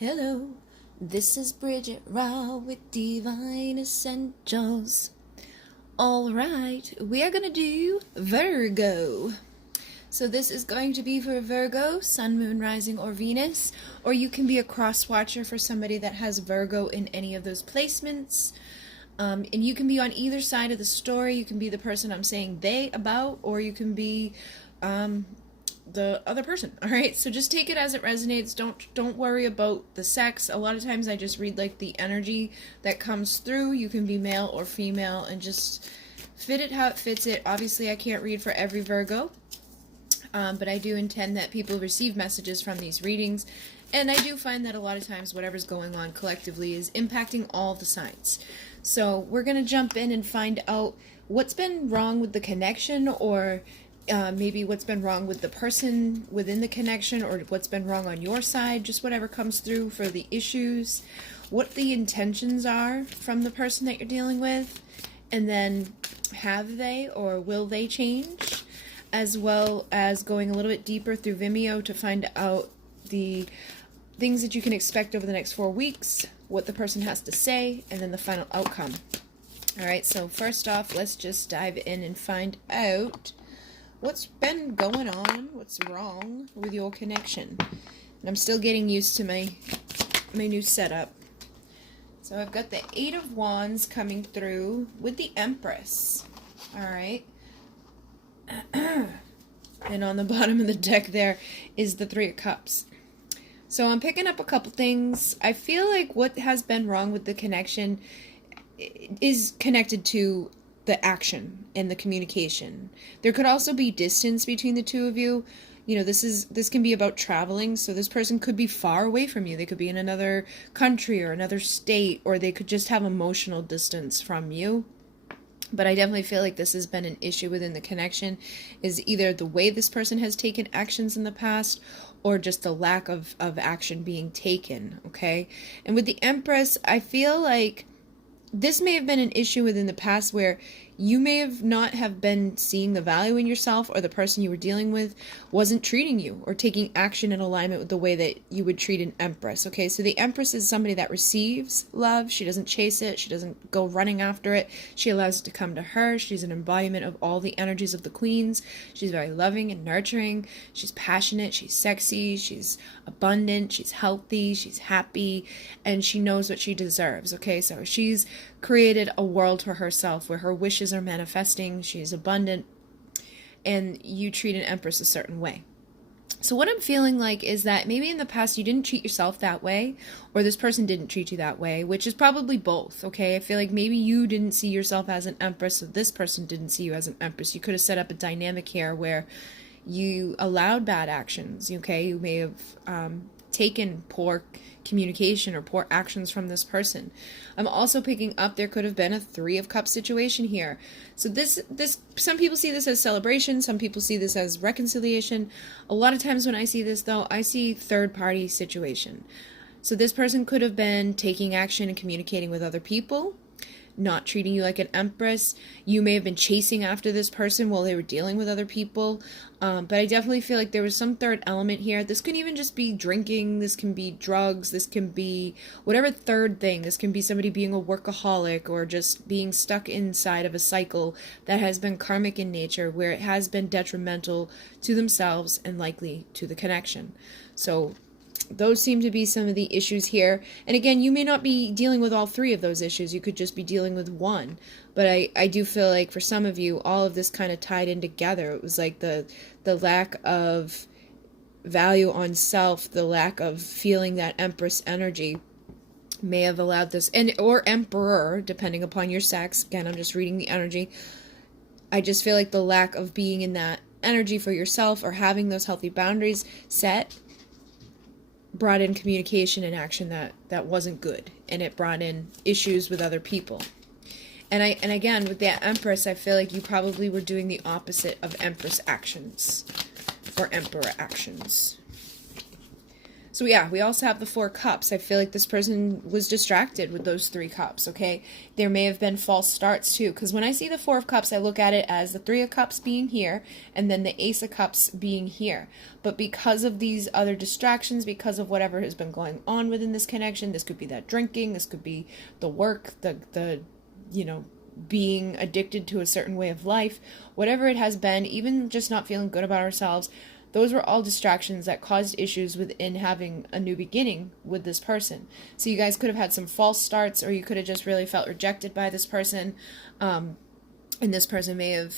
Hello, this is Bridget Raw with Divine Essentials. Alright, we are going to do Virgo. So this is going to be for Virgo, Sun, Moon, Rising, or Venus. Or you can be a cross-watcher for somebody that has Virgo in any of those placements. And you can be on either side of the story. You can be the person I'm saying they about, or you can be the other person. All right, so just take it as it resonates. Don't worry about the sex. A lot of times I just read like the energy that comes through. You can be male or female and just fit it how it fits it. Obviously I can't read for every Virgo, but I do intend that people receive messages from these readings, and I do find that a lot of times whatever's going on collectively is impacting all the signs. So we're going to jump in and find out what's been wrong with the connection, or maybe what's been wrong with the person within the connection, or what's been wrong on your side, just whatever comes through for the issues, what the intentions are from the person that you're dealing with, and then have they or will they change, as well as going a little bit deeper through Vimeo to find out the things that you can expect over the next 4 weeks, what the person has to say, and then the final outcome. Alright, so first off, let's just dive in and find out what's been going on, what's wrong with your connection. And I'm still getting used to my new setup. So I've got the 8 of Wands coming through with the Empress. Alright. And on the bottom of the deck there is the 3 of Cups. So I'm picking up a couple things. I feel like what has been wrong with the connection is connected to the action and the communication. There could also be distance between the two of you. You know, this can be about traveling, so this person could be far away from you. They could be in another country or another state, or they could just have emotional distance from you. But I definitely feel like this has been an issue within the connection, is either the way this person has taken actions in the past, or just the lack of action being taken, okay? And with the Empress, I feel like this may have been an issue within the past where you may have not have been seeing the value in yourself, or the person you were dealing with wasn't treating you or taking action in alignment with the way that you would treat an Empress. Okay, so the Empress is somebody that receives love. She doesn't chase it. She doesn't go running after it. She allows it to come to her. She's an embodiment of all the energies of the queens. She's very loving and nurturing. She's passionate. She's sexy. She's abundant. She's healthy. She's happy. And she knows what she deserves. Okay, so she's created a world for herself where her wishes are manifesting. She's abundant, and you treat an Empress a certain way. So what I'm feeling like is that maybe in the past you didn't treat yourself that way, or this person didn't treat you that way, which is probably both. Okay, I feel like maybe you didn't see yourself as an Empress, so this person didn't see you as an Empress. You could have set up a dynamic here where you allowed bad actions. Okay, you may have taken poor communication or poor actions from this person. I'm also picking up there could have been a 3 of Cups situation here. So this some people see this as celebration, some people see this as reconciliation. A lot of times when I see this, though, I see third party situation. So this person could have been taking action and communicating with other people, not treating you like an Empress. You may have been chasing after this person while they were dealing with other people. But I definitely feel like there was some third element here. This could even just be drinking. This can be drugs. This can be whatever third thing. This can be somebody being a workaholic, or just being stuck inside of a cycle that has been karmic in nature, where it has been detrimental to themselves and likely to the connection. So those seem to be some of the issues here. And again, you may not be dealing with all 3 of those issues. You could just be dealing with one. But I do feel like for some of you, all of this kind of tied in together. It was like the lack of value on self, the lack of feeling that Empress energy may have allowed this, or Emperor, depending upon your sex. Again, I'm just reading the energy. I just feel like the lack of being in that energy for yourself, or having those healthy boundaries set, brought in communication and action that wasn't good, and it brought in issues with other people. And again, with that Empress, I feel like you probably were doing the opposite of Empress actions or Emperor actions. So yeah, we also have the Four Cups. I feel like this person was distracted with those three cups, okay? There may have been false starts too, because when I see the Four of Cups, I look at it as the Three of Cups being here, and then the Ace of Cups being here. But because of these other distractions, because of whatever has been going on within this connection, this could be that drinking, this could be the work, the being addicted to a certain way of life, whatever it has been, even just not feeling good about ourselves, those were all distractions that caused issues within having a new beginning with this person. So you guys could have had some false starts, or you could have just really felt rejected by this person. And this person may have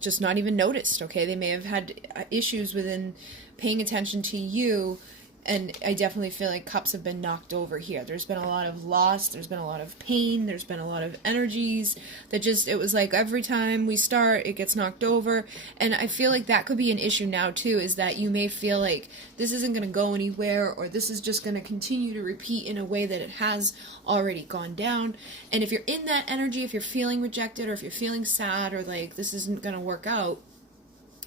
just not even noticed, okay? They may have had issues within paying attention to you. And I definitely feel like cups have been knocked over here. There's been a lot of loss. There's been a lot of pain. There's been a lot of energies that just, it was like every time we start, it gets knocked over. And I feel like that could be an issue now too, is that you may feel like this isn't going to go anywhere, or this is just going to continue to repeat in a way that it has already gone down. And if you're in that energy, if you're feeling rejected, or if you're feeling sad, or like this isn't going to work out,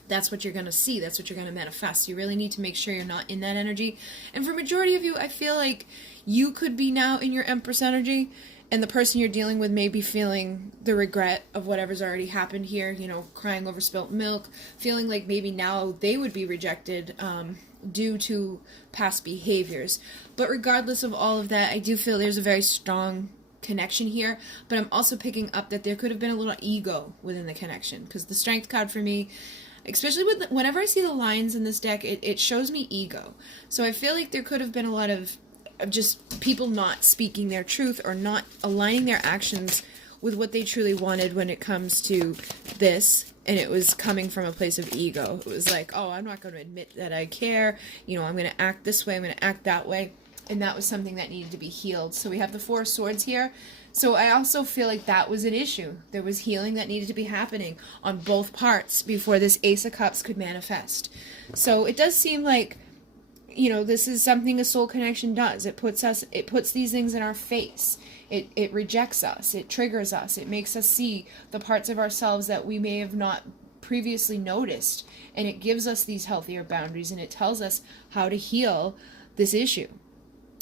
that's what you're going to see. That's what you're going to manifest. You really need to make sure you're not in that energy. And for majority of you, I feel like you could be now in your Empress energy, and the person you're dealing with may be feeling the regret of whatever's already happened here, crying over spilt milk, feeling like maybe now they would be rejected due to past behaviors. But regardless of all of that, I do feel there's a very strong connection here, but I'm also picking up that there could have been a little ego within the connection, because the Strength card for me, especially whenever I see the lions in this deck, it shows me ego. So I feel like there could have been a lot of just people not speaking their truth, or not aligning their actions with what they truly wanted when it comes to this, and it was coming from a place of ego. It was like, oh, I'm not going to admit that I care, I'm going to act this way, I'm going to act that way, and that was something that needed to be healed. So we have the Four of Swords here. So I also feel like that was an issue. There was healing that needed to be happening on both parts before this Ace of Cups could manifest. So it does seem like, this is something a soul connection does. It puts these things in our face. It rejects us. It triggers us. It makes us see the parts of ourselves that we may have not previously noticed. And it gives us these healthier boundaries, and it tells us how to heal this issue.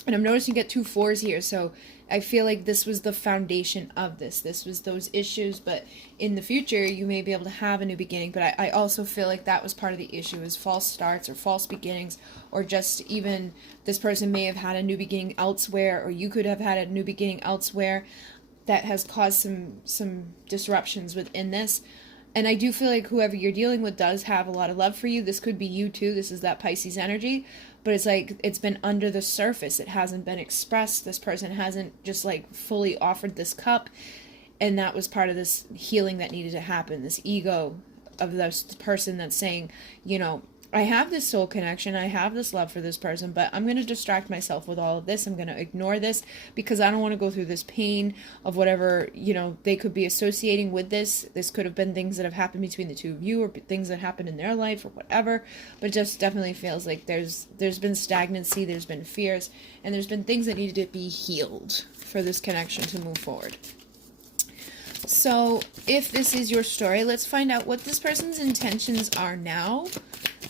And I'm noticing you get 2 fours here, so I feel like this was the foundation of this. This was those issues, but in the future, you may be able to have a new beginning. But I also feel like that was part of the issue, is false starts or false beginnings, or just even this person may have had a new beginning elsewhere, or you could have had a new beginning elsewhere that has caused some disruptions within this. And I do feel like whoever you're dealing with does have a lot of love for you. This could be you too. This is that Pisces energy. But it's like it's been under the surface. It hasn't been expressed. This person hasn't just like fully offered this cup. And that was part of this healing that needed to happen. This ego of this person that's saying, I have this soul connection, I have this love for this person, but I'm going to distract myself with all of this. I'm going to ignore this because I don't want to go through this pain of whatever, they could be associating with this. This could have been things that have happened between the two of you, or things that happened in their life, or whatever. But it just definitely feels like there's been stagnancy, there's been fears, and there's been things that needed to be healed for this connection to move forward. So if this is your story, let's find out what this person's intentions are now.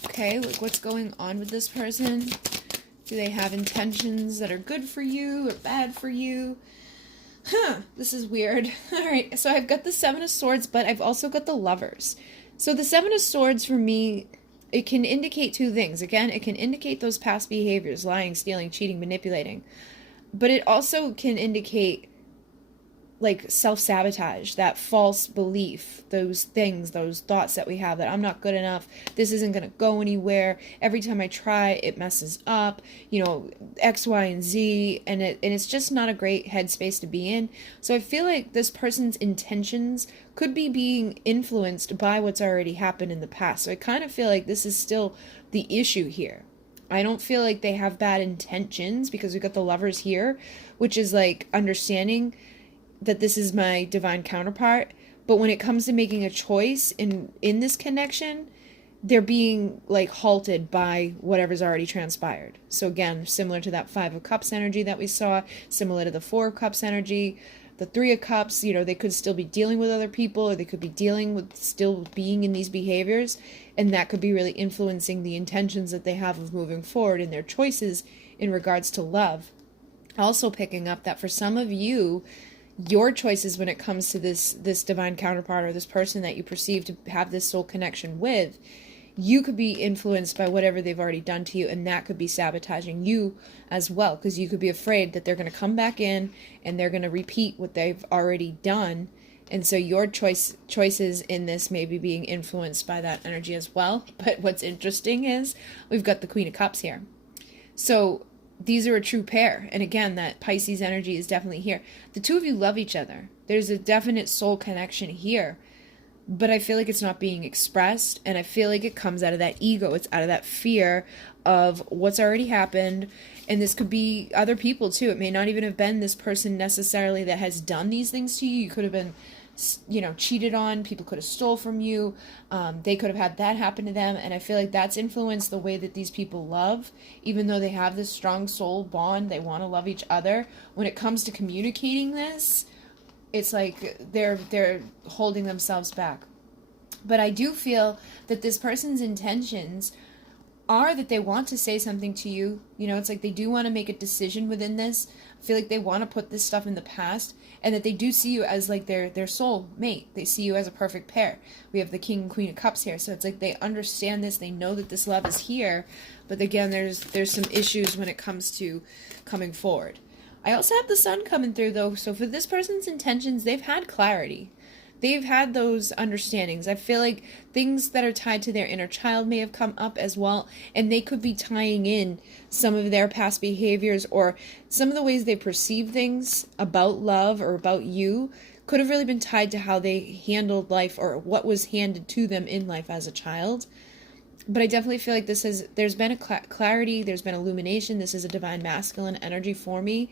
Okay, like what's going on with this person? Do they have intentions that are good for you or bad for you? This is weird. All right, so I've got the Seven of Swords, but I've also got the Lovers. So the Seven of Swords for me, it can indicate 2 things. Again, it can indicate those past behaviors, lying, stealing, cheating, manipulating. But it also can indicate like self-sabotage, that false belief, those things, those thoughts that we have that I'm not good enough, this isn't going to go anywhere, every time I try it messes up, X, Y, and Z, and it's just not a great headspace to be in. So I feel like this person's intentions could be being influenced by what's already happened in the past. So I kind of feel like this is still the issue here. I don't feel like they have bad intentions, because we've got the Lovers here, which is like understanding that this is my divine counterpart. But when it comes to making a choice in this connection, they're being like halted by whatever's already transpired. So again, similar to that 5 of Cups energy that we saw, similar to the 4 of Cups energy, the 3 of Cups, they could still be dealing with other people, or they could be dealing with still being in these behaviors, and that could be really influencing the intentions that they have of moving forward in their choices in regards to love. Also picking up that for some of you, your choices when it comes to this divine counterpart or this person that you perceive to have this soul connection with, you could be influenced by whatever they've already done to you, and that could be sabotaging you as well, because you could be afraid that they're going to come back in and they're going to repeat what they've already done. And so your choices in this may be being influenced by that energy as well. But what's interesting is we've got the Queen of Cups here. So these are a true pair. And again, that Pisces energy is definitely here. The two of you love each other. There's a definite soul connection here. But I feel like it's not being expressed, and I feel like it comes out of that ego. It's out of that fear of what's already happened, and this could be other people too. It may not even have been this person necessarily that has done these things to you. You could have been, cheated on. People could have stole from you. They could have had that happen to them, and I feel like that's influenced the way that these people love. Even though they have this strong soul bond, they want to love each other. When it comes to communicating this, it's like they're holding themselves back. But I do feel that this person's intentions are that they want to say something to you. It's like they do want to make a decision within this. I feel like they want to put this stuff in the past, and that they do see you as like their soul mate. They see you as a perfect pair. We have the King and Queen of Cups here, so it's like they understand this. They know that this love is here, but again, there's some issues when it comes to coming forward. I also have the Sun coming through, though. So for this person's intentions, they've had clarity. They've had those understandings. I feel like things that are tied to their inner child may have come up as well, and they could be tying in some of their past behaviors or some of the ways they perceive things about love or about you could have really been tied to how they handled life or what was handed to them in life as a child. But I definitely feel like there's been a clarity, there's been illumination. This is a divine masculine energy for me.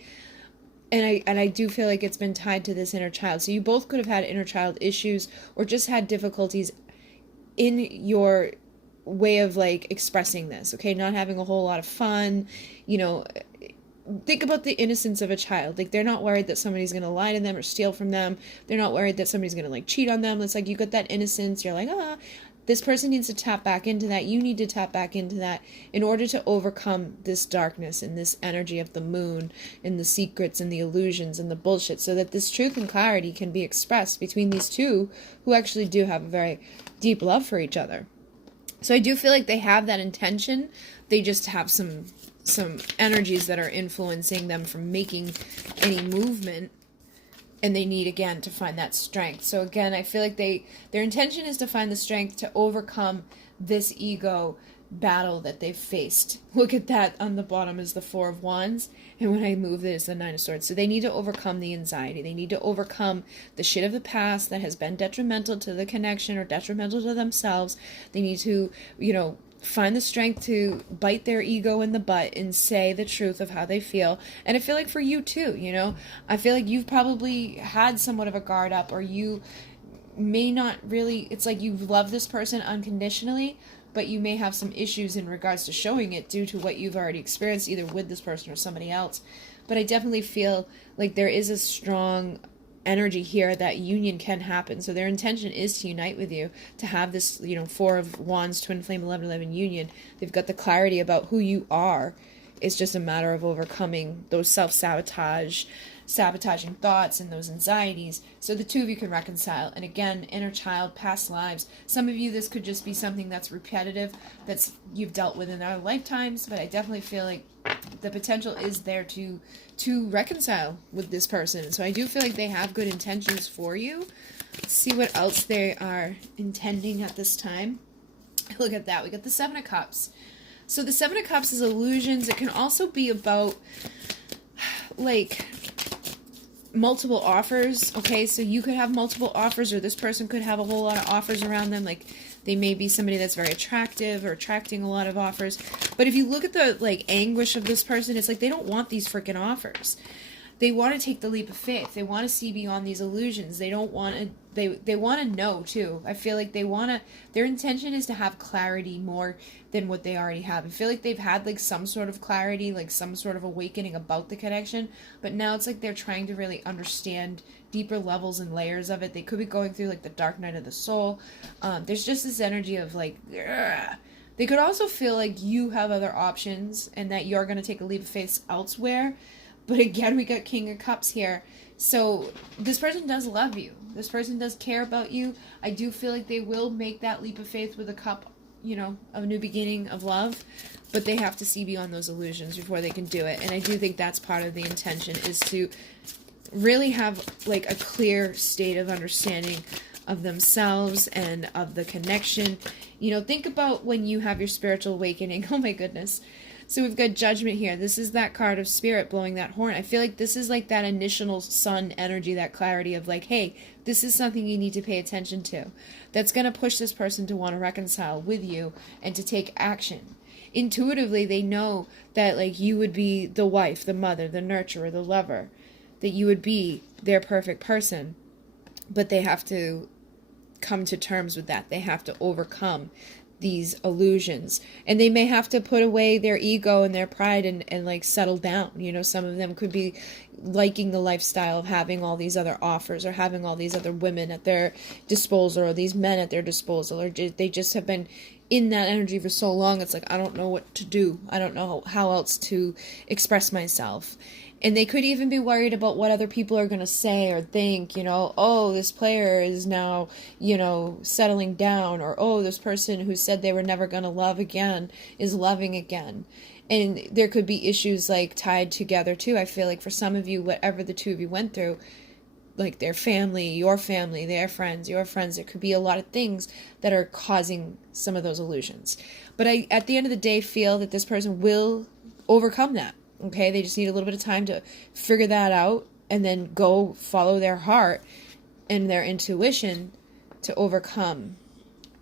And I do feel like it's been tied to this inner child. So you both could have had inner child issues or just had difficulties in your way of like expressing this, okay? Not having a whole lot of fun, think about the innocence of a child. Like, they're not worried that somebody's going to lie to them or steal from them. They're not worried that somebody's going to like cheat on them. It's like you got that innocence. You're like, this person needs to tap back into that. You need to tap back into that in order to overcome this darkness and this energy of the moon and the secrets and the illusions and the bullshit, so that this truth and clarity can be expressed between these two who actually do have a very deep love for each other. So I do feel like they have that intention. They just have some energies that are influencing them from making any movement. And they need, again, to find that strength. So again, I feel like their intention is to find the strength to overcome this ego battle that they've faced. Look at that, on the bottom is the Four of Wands, and when I move it is the Nine of Swords. So they need to overcome the anxiety. They need to overcome the shit of the past that has been detrimental to the connection or detrimental to themselves. They need to, find the strength to bite their ego in the butt and say the truth of how they feel. And I feel like for you too, I feel like you've probably had somewhat of a guard up, or you may not really, it's like you love this person unconditionally, but you may have some issues in regards to showing it due to what you've already experienced either with this person or somebody else. But I definitely feel like there is a strong energy here that union can happen. So their intention is to unite with you, to have this, Four of Wands, twin flame 1111 union. They've got the clarity about who you are. It's just a matter of overcoming those sabotaging thoughts and those anxieties, so the two of you can reconcile. And again, inner child, past lives. Some of you, this could just be something that's repetitive, that's you've dealt with in our lifetimes, but I definitely feel like the potential is there to reconcile with this person. So I do feel like they have good intentions for you. Let's see what else they are intending at this time. Look at that. We got the Seven of Cups. So the Seven of Cups is illusions. It can also be about like multiple offers. Okay, so you could have multiple offers, or this person could have a whole lot of offers around them. Like, they may be somebody that's very attractive or attracting a lot of offers. But if you look at the like anguish of this person, it's like they don't want these freaking offers. They want to take the leap of faith. They want to see beyond these illusions. They don't want to, they want to know too. I feel like their intention is to have clarity more than what they already have. I feel like they've had like some sort of clarity, like some sort of awakening about the connection, but now it's like they're trying to really understand deeper levels and layers of it. They could be going through like the dark night of the soul. There's just this energy of like, They could also feel like you have other options and that you're going to take a leap of faith elsewhere. But again, we got King of Cups here. So this person does love you. This person does care about you. I do feel like they will make that leap of faith with a cup, a new beginning of love. But they have to see beyond those illusions before they can do it. And I do think that's part of the intention, is to really have like a clear state of understanding of themselves and of the connection. Think about when you have your spiritual awakening. Oh my goodness. So we've got Judgment here. This is that card of Spirit blowing that horn. I feel like this is like that initial sun energy, that clarity of like, hey, this is something you need to pay attention to. That's going to push this person to want to reconcile with you and to take action. Intuitively, they know that like you would be the wife, the mother, the nurturer, the lover, that you would be their perfect person. But they have to come to terms with that. They have to overcome these illusions, and they may have to put away their ego and their pride and like settle down. Some of them could be liking the lifestyle of having all these other offers, or having all these other women at their disposal, or these men at their disposal, or they just have been in that energy for so long. It's like, I don't know what to do. I don't know how else to express myself. And they could even be worried about what other people are going to say or think, oh, this player is now, settling down, or, oh, this person who said they were never going to love again is loving again. And there could be issues like tied together too. I feel like for some of you, whatever the two of you went through, like their family, their friends, your friends, there could be a lot of things that are causing some of those illusions. But I, at the end of the day, feel that this person will overcome that. Okay, they just need a little bit of time to figure that out and then go follow their heart and their intuition to overcome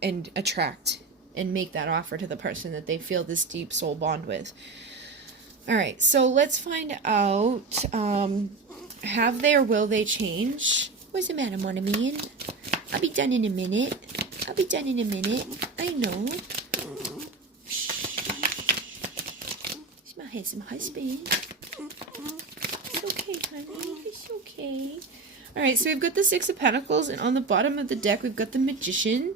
and attract and make that offer to the person that they feel this deep soul bond with. All right, so let's find out, have they or will they change? What's the matter, mon ami? I'll be done in a minute. I know. Handsome husband. It's okay, honey. It's okay. Alright, so we've got the Six of Pentacles, and on the bottom of the deck, we've got the Magician.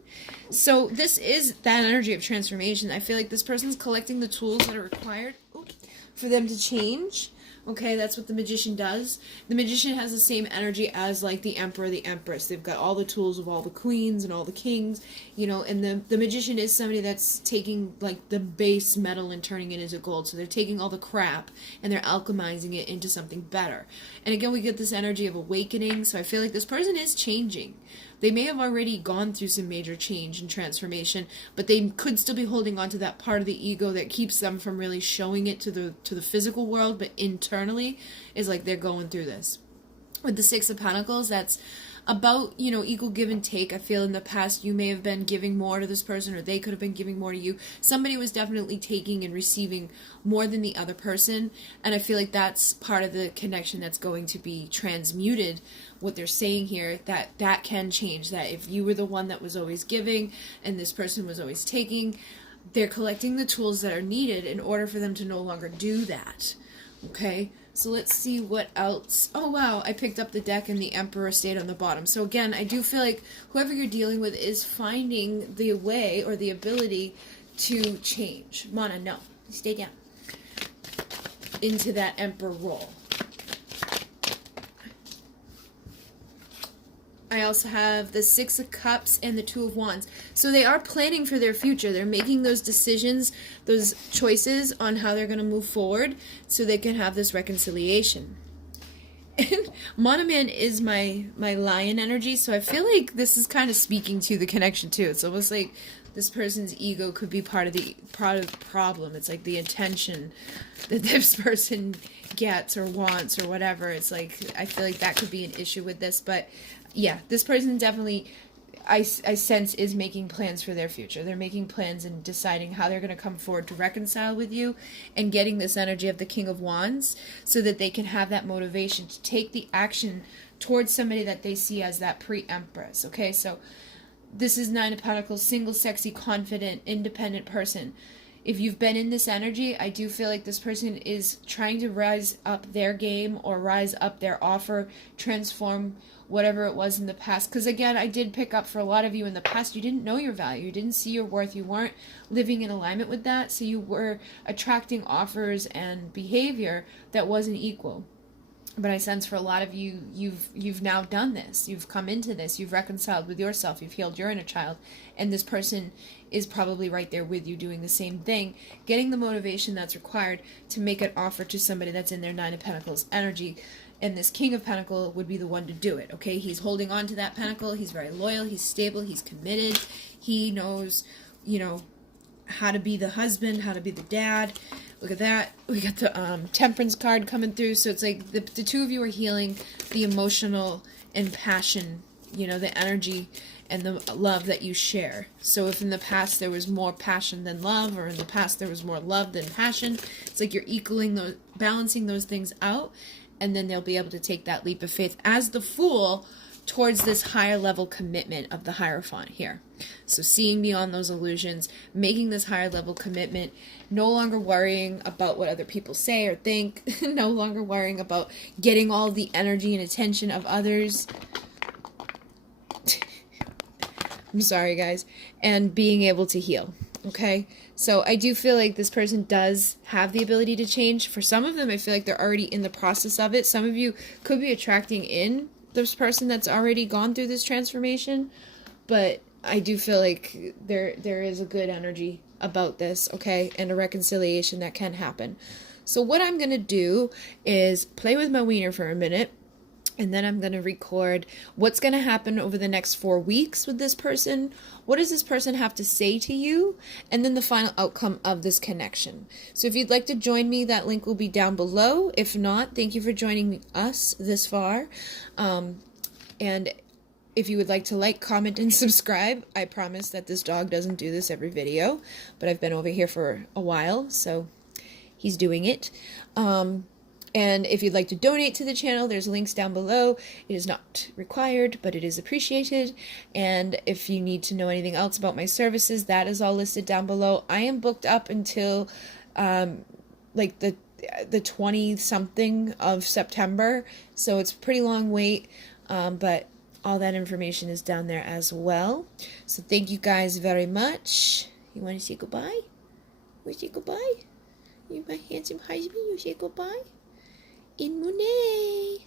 So this is that energy of transformation. I feel like this person's collecting the tools that are required for them to change. Okay, that's what the Magician does. The Magician has the same energy as like the Emperor, the Empress. They've got all the tools of all the queens and all the kings, and the Magician is somebody that's taking like the base metal and turning it into gold. So they're taking all the crap and they're alchemizing it into something better. And again, we get this energy of awakening. So I feel like this person is changing. They may have already gone through some major change and transformation, but they could still be holding on to that part of the ego that keeps them from really showing it to the physical world, but internally is like they're going through this. With the Six of Pentacles, that's about, equal give and take. I feel in the past you may have been giving more to this person, or they could have been giving more to you. Somebody was definitely taking and receiving more than the other person, and I feel like that's part of the connection that's going to be transmuted. What they're saying here, that can change. That if you were the one that was always giving and this person was always taking, they're collecting the tools that are needed in order for them to no longer do that. Okay, so let's see what else. Oh wow, I picked up the deck and the Emperor stayed on the bottom. So again, I do feel like whoever you're dealing with is finding the way or the ability to change. Mana, no, stay down. Into that Emperor role. I also have the Six of Cups and the Two of Wands. So they are planning for their future. They're making those decisions, those choices on how they're going to move forward so they can have this reconciliation. And Monoman is my lion energy, so I feel like this is kind of speaking to the connection too. It's almost like this person's ego could be part of the problem. It's like the attention that this person gets or wants or whatever. It's like, I feel like that could be an issue with this, but yeah, this person definitely, I sense, is making plans for their future. They're making plans and deciding how they're going to come forward to reconcile with you and getting this energy of the King of Wands so that they can have that motivation to take the action towards somebody that they see as that pre-Empress. Okay, so this is Nine of Pentacles, single, sexy, confident, independent person. if you've been in this energy, I do feel like this person is trying to rise up their game or rise up their offer, transform whatever it was in the past. Because again, I did pick up for a lot of you in the past, you didn't know your value, you didn't see your worth, you weren't living in alignment with that, so you were attracting offers and behavior that wasn't equal. But I sense for a lot of you, you've now done this. You've come into this. You've reconciled with yourself. You've healed your inner child. And this person is probably right there with you doing the same thing, getting the motivation that's required to make an offer to somebody that's in their Nine of Pentacles energy. And this King of Pentacles would be the one to do it, okay? He's holding on to that pentacle. He's very loyal. He's stable. He's committed. He knows, how to be the husband, how to be the dad. Look at that. We got the Temperance card coming through. So it's like the two of you are healing the emotional and passion, the energy and the love that you share. So if in the past there was more passion than love, or in the past there was more love than passion, it's like you're equaling those, balancing those things out, and then they'll be able to take that leap of faith as the Fool towards this higher level commitment of the Hierophant here. So seeing beyond those illusions, making this higher level commitment, no longer worrying about what other people say or think, no longer worrying about getting all the energy and attention of others. I'm sorry, guys. And being able to heal, okay? So I do feel like this person does have the ability to change. For some of them, I feel like they're already in the process of it. Some of you could be attracting in this person that's already gone through this transformation, but I do feel like there is a good energy about this, okay, and a reconciliation that can happen. So what I'm going to do is play with my wiener for a minute, and then I'm going to record what's going to happen over the next 4 weeks with this person. What does this person have to say to you? And then the final outcome of this connection. So if you'd like to join me, that link will be down below. If not, thank you for joining us this far. And if you would like to like, comment, and subscribe, I promise that this dog doesn't do this every video, but I've been over here for a while, so he's doing it. And if you'd like to donate to the channel, there's links down below. It is not required, but it is appreciated. And if you need to know anything else about my services, that is all listed down below. I am booked up until like the 20-something of September, so it's a pretty long wait, but all that information is down there as well. So thank you guys very much. You want to say goodbye? You say goodbye? You my handsome husband, you say goodbye? In Monet.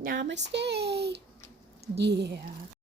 Namaste. Yeah.